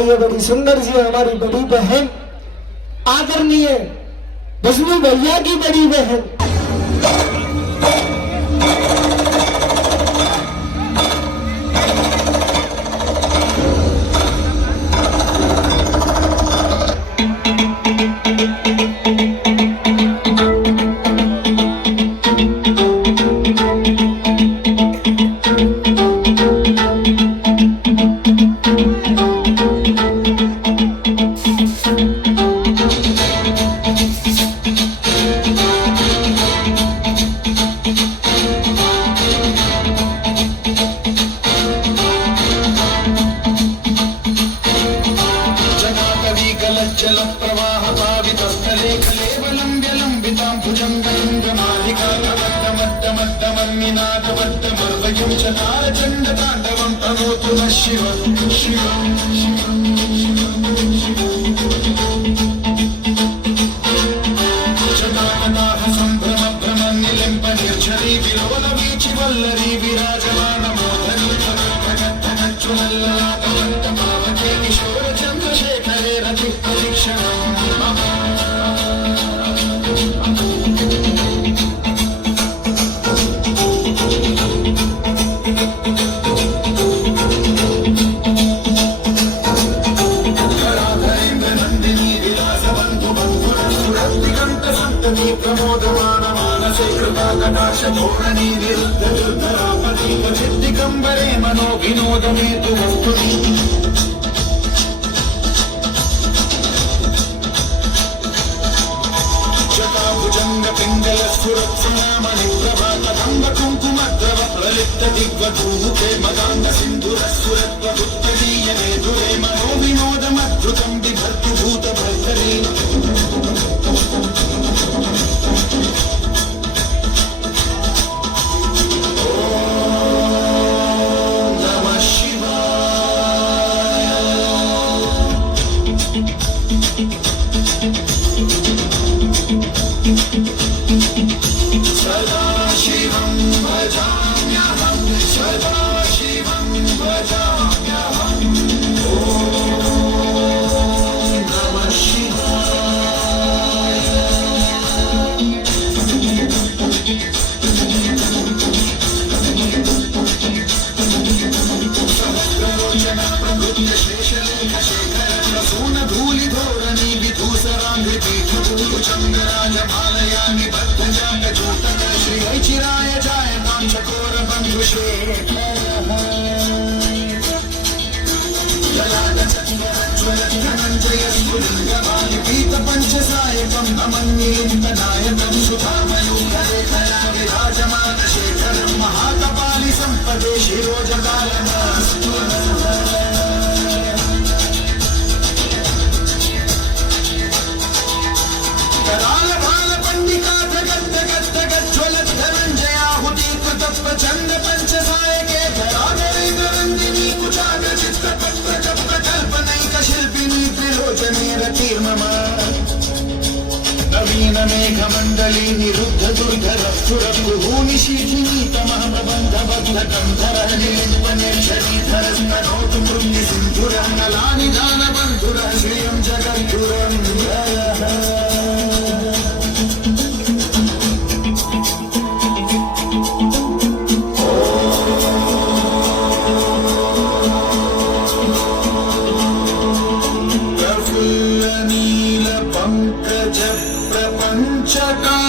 ये बड़ी सुंदर सी हमारी बड़ी बहन आदरणीय बजनू भैया की बड़ी बहन चित्तिकंबरे मनो विनोदमे तु वस्तुनि जटाभुजंग पिंगल सुरक्षणामणि प्रभात कंब कुंकुम द्रव ललित दिग्वधूते मदांग सिंधुर सुरत्व उत्तरीयने दुरे मनो विनोदमद्भुतं बिभर्तु भूत भर्तरी मेघमंडली निरुद्ध दुर्धर सुरभूनि शीथिनी तमः प्रबंध बद्ध कंधर नीलिपनेक्षरीधर स्तनोतु मृग्नि सिंधुर नलानि दान बंधुर श्रियं जगद्गुरुं प्रफुल्ल नील पंकज प्रपंच का